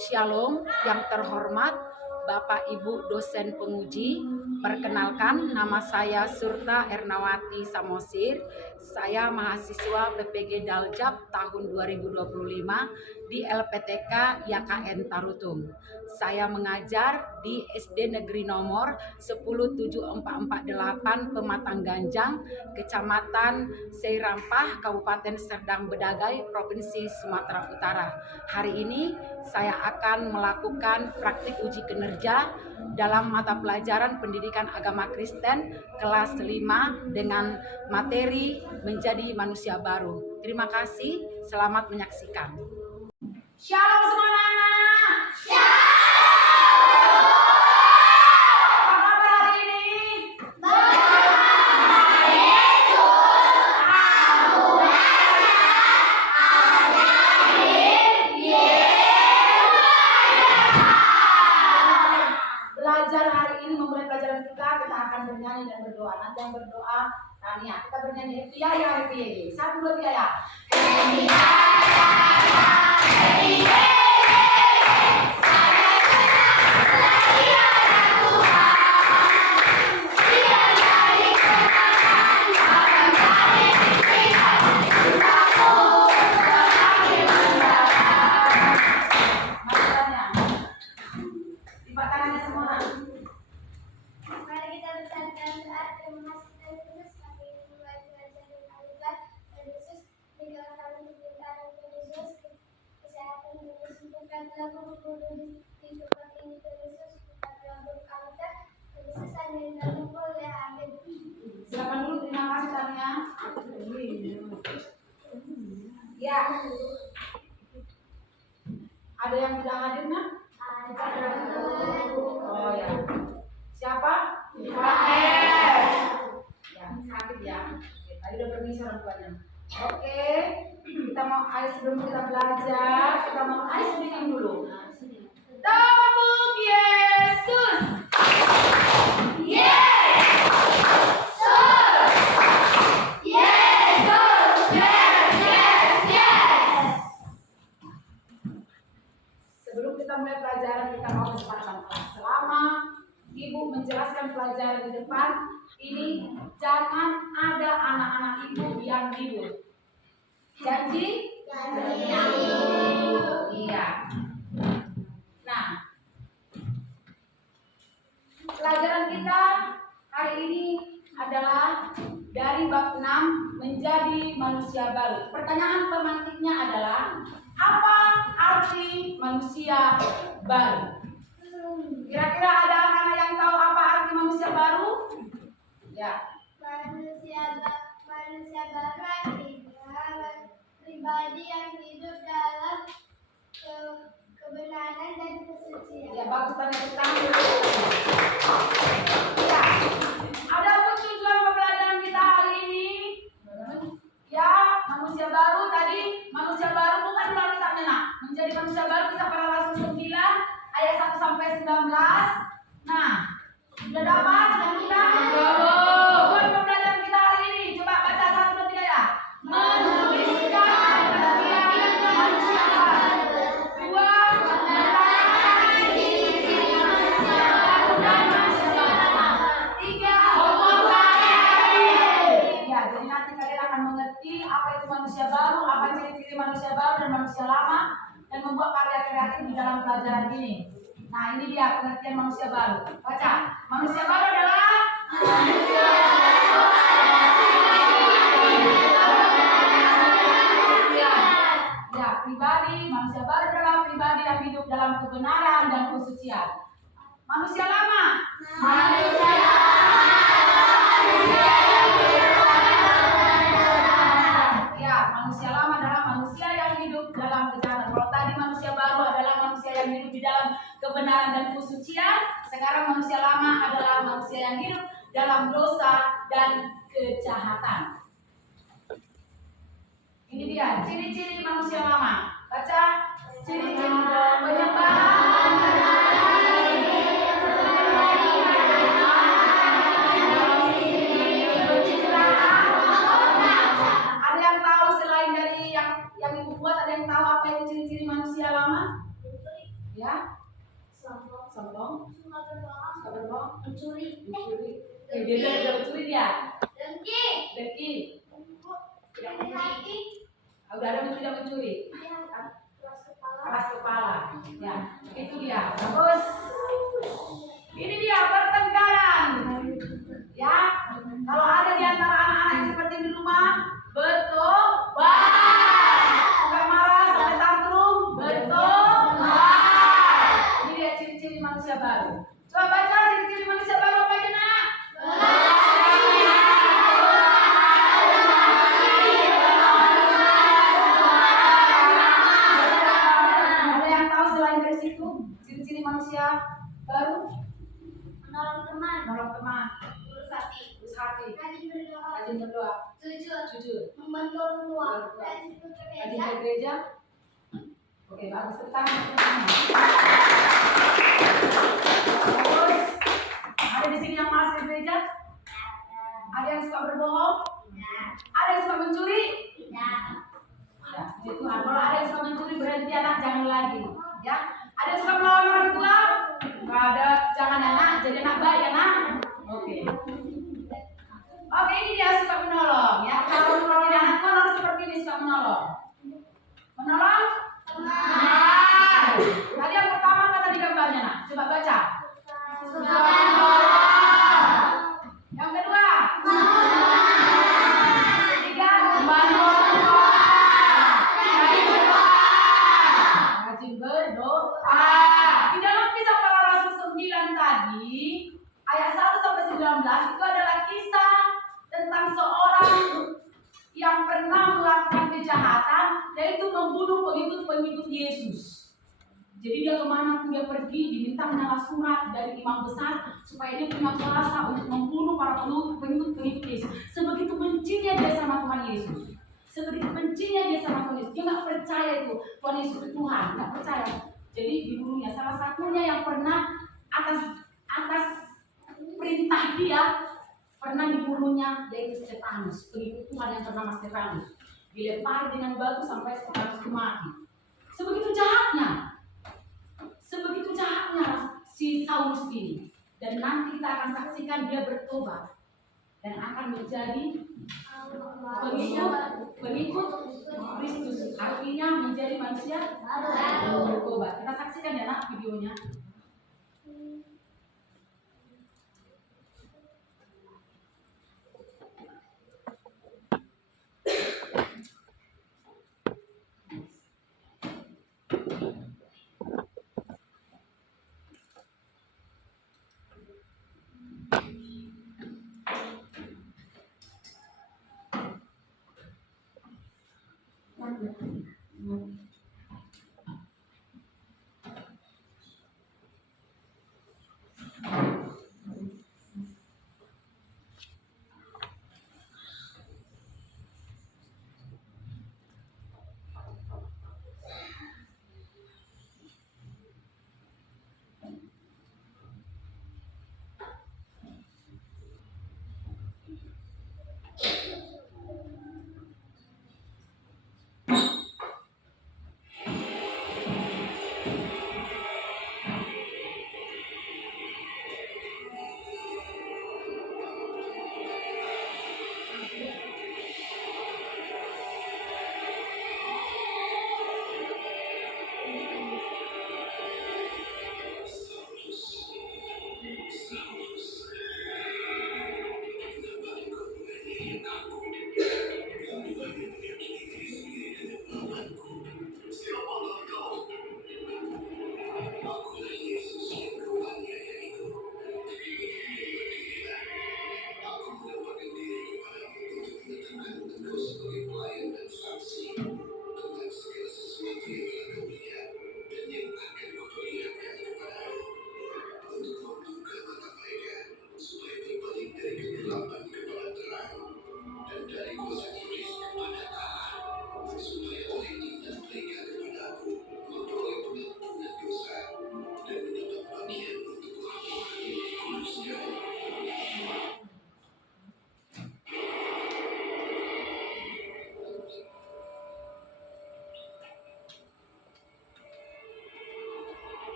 Shalom yang terhormat Bapak Ibu dosen penguji. Perkenalkan, nama saya Surta Ernawati Samosir. Saya mahasiswa PPG Daljab tahun 2025 di LPTK YKN Tarutung. Saya mengajar di SD Negeri Nomor 10748 Pematang Ganjang, Kecamatan Seirampah, Kabupaten Serdang Bedagai, Provinsi Sumatera Utara. Hari ini saya akan melakukan praktik uji kinerja dalam mata pelajaran Pendidikan Agama Kristen kelas 5 dengan materi Menjadi Manusia Baru. Terima kasih, selamat menyaksikan. Shalom semua anak-anak. Apa kabar hari ini? Belajar hari ini memulai pelajaran kita akan bernyanyi dan berdoa. Nanti yang berdoa Tania, kita bernyanyi happy ya, happy. 1, 2, 3 ya. Happy ya. Silakan dulu, terima kasih Tania. Ya. Ada yang tidak hadir nak? Oh ya. Siapa? Rafael. Ya, sakit ya. Tadi udah permisi orang tuanya. Oke, kita mau sebelum kita belajar, kita mau speaking dulu. Tepuk Yesus. Sebelum kita mulai pelajaran, kita mau kesempatan kelas. Selama Ibu menjelaskan pelajaran di depan, ini jangan ada anak-anak Ibu yang tidur. Janji? Janji. Iya. Nah, pelajaran kita hari ini adalah dari bab 6 menjadi manusia baru. Pertanyaan pemantiknya adalah apa arti manusia baru? Kira-kira ada anak-anak yang tahu apa arti manusia baru? Ya. Manusia baru artinya pribadi yang hidup dalam kebenaran dan kesucian. Ya, bagus banget kita. Ya. Ada tujuan pembelajaran kita hari ini? Ya, manusia baru tadi, manusia baru bukan berarti tak enak. Menjadi manusia baru kita pada Rasul 9 ayat 1 sampai 19. Nah, sudah dapat yang kita? Tujuan pembelajaran kita hari ini, coba baca 1, 2, 3 ya. Menuliskan bagian manusia baru. 2, menetapkan ciri-ciri manusia baru dan manusia lama. 3, ya, jadi nanti kalian akan mengerti apa itu manusia baru, apa ciri-ciri manusia baru dan manusia lama, dan membuat karya kreatif di dalam pelajaran ini. Nah, ini dia pengertian manusia baru. Baca, manusia baru adalah ya, pribadi. Manusia baru adalah pribadi yang hidup dalam kebenaran dan kesucian. Manusia lama. Ya, manusia lama adalah manusia yang hidup dalam kejahatan. Kalau tadi manusia baru adalah manusia yang hidup di dalam kebenaran dan kesucian, sekarang manusia lama adalah manusia yang hidup dalam dosa dan kejahatan. Ini dia ciri-ciri manusia lama. Baca, ciri-ciri penyembahan, pencitraan. Ada yang tahu selain dari yang Ibu buat, ada yang tahu apa itu ciri-ciri manusia lama? Ya, Sombong. sombong, Suka berbohong. suka berbohong, Mencuri. mencuri. Dia mencuri dia. Dengki. Dengki. Iri hati. Udah ada mencuri dan mencuri. Keras kepala. Keras kepala. Ya, itu dia. Bagus. Ini dia pertengkaran. Ya, kalau ada di antara anak-anak yang seperti di rumah, bertobat. Sampai marah, sampai tantrum, bertobat. Ini dia ciri-ciri manusia baru. Coba baca ciri-ciri manusia baru apa aja, Nak? Ada yang tahu selain dari situ ciri-ciri manusia baru? Menolong teman. Menolong teman, Lurus hati. lurus hati, Rajin berdoa. rajin berdoa, Jujur. jujur, Membantu orang tua. Rajin ke rajin gereja. ke gereja. Oke, bagus. Tepuk tangan, tepuk tangan. Bagus. Ada di sini yang malas ke gereja? Ada yang suka berbohong? Ada yang suka mencuri? Ya, puji Tuhan. Kalau ada yang suka mencuri, berhenti anak, jangan lagi. Ya, ada yang suka melawan orang tua? Nggak ada, jangan anak, jadi anak baik ya nak. Oke. Oke, ini dia suka menolong ya. Kalau suka jadi anak tua harus seperti ini, suka menolong. Menolong? Teman. Tadi yang pertama apa tadi gambarnya nak? Coba baca. Yang kedua? Ketiga, membantu orang tua. Rajin berdoa. Di dalam kisah para rasul 9 tadi, ayat 1 sampai 19 itu adalah kisah tentang seorang yang pernah melakukan kejahatan, yaitu membunuh pengikut-pengikut Yesus. Jadi dia kemana pun dia pergi, diminta menyala surat dari imam besar supaya dia punya kuasa untuk membunuh para pengikut-pengikut Yesus. Sebegitu bencinya dia sama Tuhan Yesus. Sebegitu bencinya dia sama Tuhan Yesus. Dia nggak percaya itu Tuhan Yesus itu Tuhan, nggak percaya. Jadi dibunuhnya. Salah satunya yang pernah atas perintah dia pernah dibunuhnya yaitu Stefanus, pengikut Tuhan yang bernama Stefanus. Dilempari dengan batu sampai Stefanus itu mati. Sebegitu jahatnya si Saulus ini. Dan nanti kita akan saksikan dia bertobat dan akan menjadi pengikut Kristus, artinya menjadi manusia baru bertobat. Kita saksikan ya nak videonya.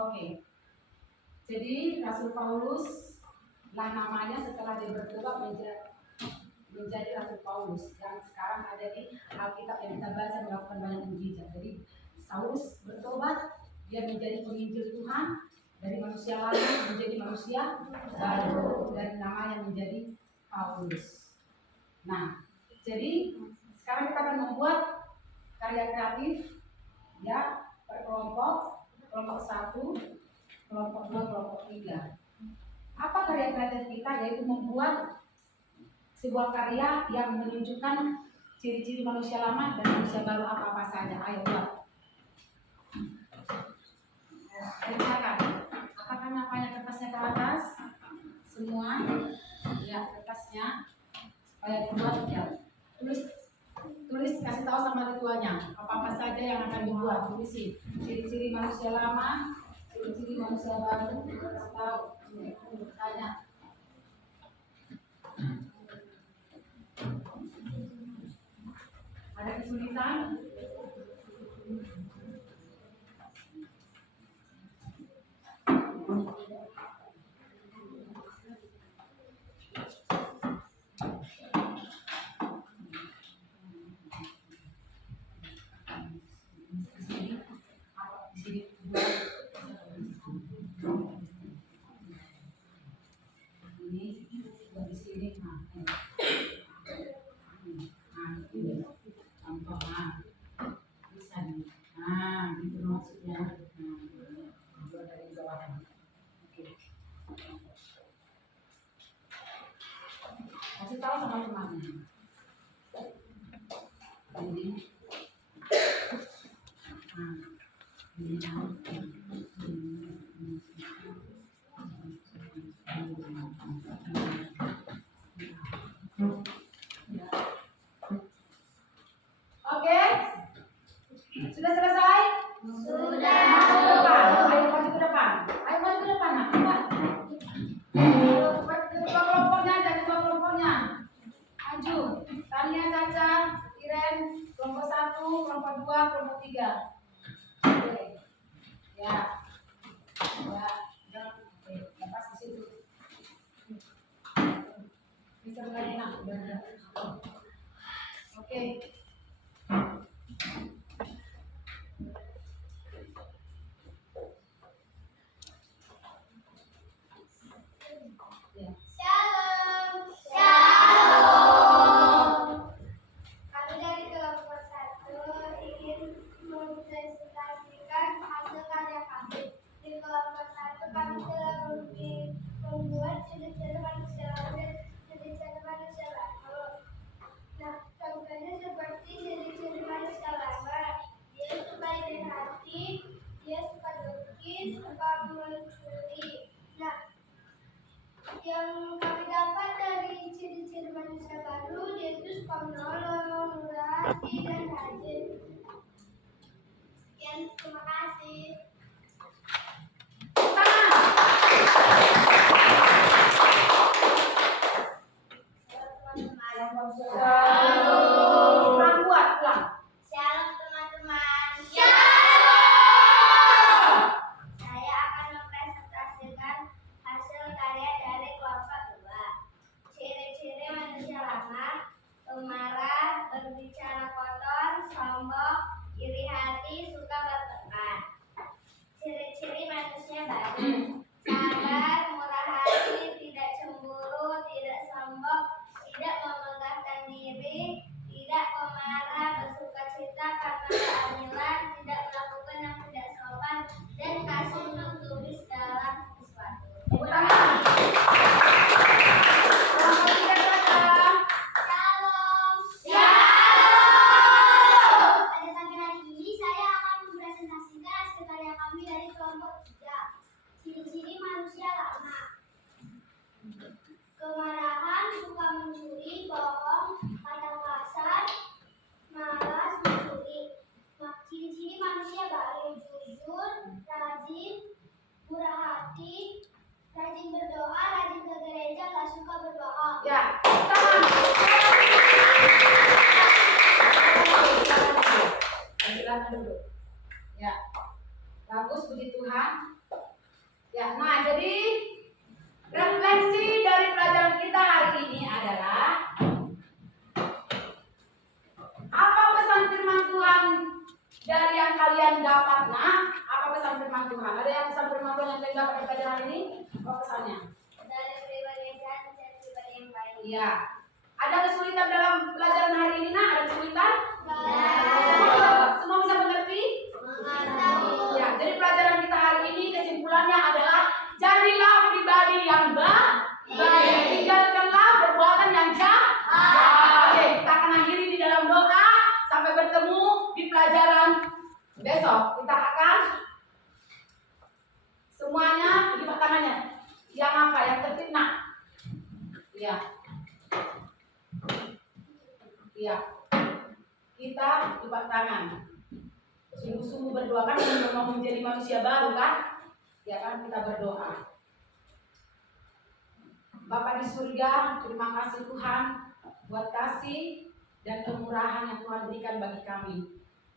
Oke. Jadi Rasul Paulus lah namanya setelah dia bertobat menjadi Rasul Paulus yang sekarang ada di Alkitab yang kita baca melakukan banyak mujizat. Jadi Saulus bertobat, dia menjadi penginjil Tuhan dari manusia lama menjadi manusia baru dan namanya menjadi Paulus. Nah, jadi sekarang kita akan membuat karya kreatif, ya, per kelompok 1, kelompok 2, kelompok 3. Apa karya kreatif kita? Yaitu membuat sebuah karya yang menunjukkan ciri-ciri manusia lama dan manusia baru apa saja. Ayo buat. Kerjakan. Apakah namanya kertasnya ke atas? Semua, ya kertasnya. Supaya dibuat ya. Tulis kasih tahu sama ketuanya apa saja yang akan dibuat. Tulisin ciri-ciri manusia lama, ciri-ciri manusia baru. Kasih tahu. Tanya. Ada kesulitan? Kasih tahu sama temannya. Oke, sudah selesai? Sudah. Maju ke depan. Ayo maju ke depan. Ayo maju ke depan. Nah, cepat. Kedua kelompoknya aja, kedua kelompoknya. Maju. Tania, Caca, Iren, kelompok 1, kelompok 2, kelompok 3. Oke. Ya. Ya. Jangan. Oke. Lepas di situ. Bisa lagi nak. Oke. Shalom. Shalom. Kami dari kelompok 1 ingin mempresentasikan hasil karya kami. Di kelompok 1 kami telah membuat ciri-ciri manusia lama dan ciri-ciri manusia baru. Nah, contohnya seperti ciri-ciri manusia lama. Dia suka iri hati, dia suka dengki, suka mencuri. Nah, yang kami dapat dari ciri-ciri manusia baru, dia itu suka menolong, murah hati, dan rajin. Sekian, terima kasih. Shalom. Buat pulang. Shalom teman-teman. Shalom. Saya akan mempresentasikan hasil karya dari kelompok 2. Ciri-ciri manusia lama: pemarah, berbicara kotor, sombong, iri hati, suka bertengkar. Ciri-ciri manusia baru: sabar, murah hati, tidak cemburu, tidak sombong, tidak memegahkan diri, tidak pemarah, bersukacita karena keadilan, tidak melakukan yang tidak sopan, dan kasih menutupi segala sesuatu. Tepuk tangan. Kelompok 3 Caca. Shalom. Shalom. Pada pagi hari ini saya akan mempresentasikan hasil karya kami dari kelompok 3. Ciri-ciri manusia lama: kemarahan, suka mencuri, bohong, kata kasar, malas, mencuri. Ciri-ciri manusia baru: jujur, rajin, murah hati, rajin berdoa, rajin ke gereja, gak suka berbohong. Ya, tangan. Silakan dulu. Ya, bagus, puji Tuhan. Ya, nah jadi refleksi dari pelajaran kita hari ini adalah apa pesan firman Tuhan dari yang kalian dapat? Nah, apa pesan firman Tuhan? Ada yang pesan firman Tuhan yang kalian dapat di pelajaran hari ini? Apa pesannya? Dari pribadi yang jahat menjadi pribadi yang baik. Iya. Ada kesulitan dalam pelajaran hari ini? Nah, ada kesulitan? Tidak. Semua bisa di pelajaran besok kita akan semuanya lipat tangannya. Yang apa? Yang terfitnah. Iya. Iya. Kita lipat tangan. Sungguh-sungguh berdoa kan mau menjadi manusia baru kan? Ya kan, kita berdoa. Bapa di surga, terima kasih Tuhan buat kasih dan kemurahan yang Tuhan berikan bagi kami.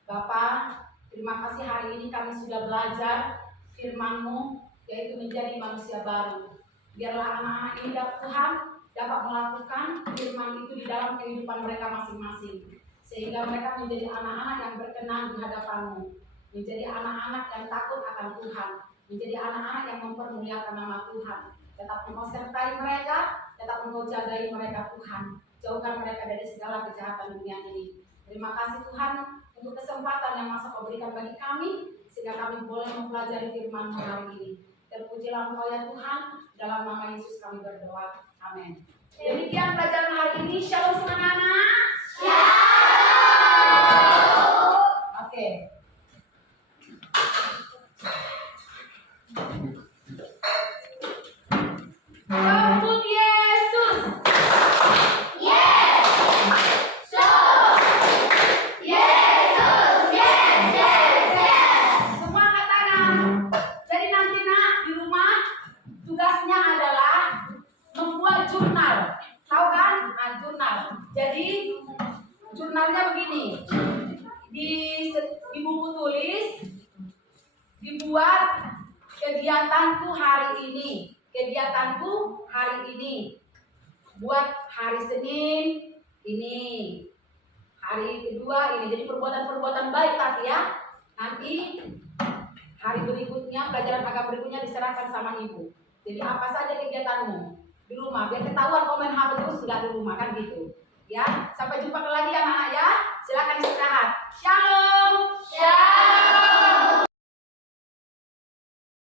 Bapa, terima kasih hari ini kami sudah belajar firman-Mu, yaitu menjadi manusia baru. Biarlah anak-anak ini Tuhan dapat melakukan firman itu di dalam kehidupan mereka masing-masing, sehingga mereka menjadi anak-anak yang berkenan di hadapan-Mu, menjadi anak-anak yang takut akan Tuhan, menjadi anak-anak yang mempermuliakan nama Tuhan. Tetap Engkau sertai mereka, tetap Engkau jagai mereka Tuhan. Jauhkan mereka dari segala kejahatan dunia ini. Terima kasih Tuhan untuk kesempatan yang masa Kau berikan bagi kami, sehingga kami boleh mempelajari firman-Mu hari ini. Terpujilah Engkau ya Tuhan, dalam nama Yesus kami berdoa. Amin. Demikian pelajaran hari ini. Shalom anak-anak. Shalom. Oke. Untuk Yesus. Semua angkat tangan. Jadi nanti nak di rumah tugasnya adalah membuat jurnal. Tahu kan? Jurnal. Jadi jurnalnya begini. Di buku tulis dibuat kegiatanku hari ini. Kegiatanku hari ini. Buat hari Senin ini. Hari kedua ini. Jadi perbuatan-perbuatan baik tadi ya. Nanti hari berikutnya, pelajaran agama berikutnya diserahkan sama ibu. Jadi apa saja kegiatanmu di rumah, biar ketahuan komen HP terus nggak di rumah kan gitu. Ya, sampai jumpa lagi anak-anak ya. Silakan istirahat. Shalom. Shalom.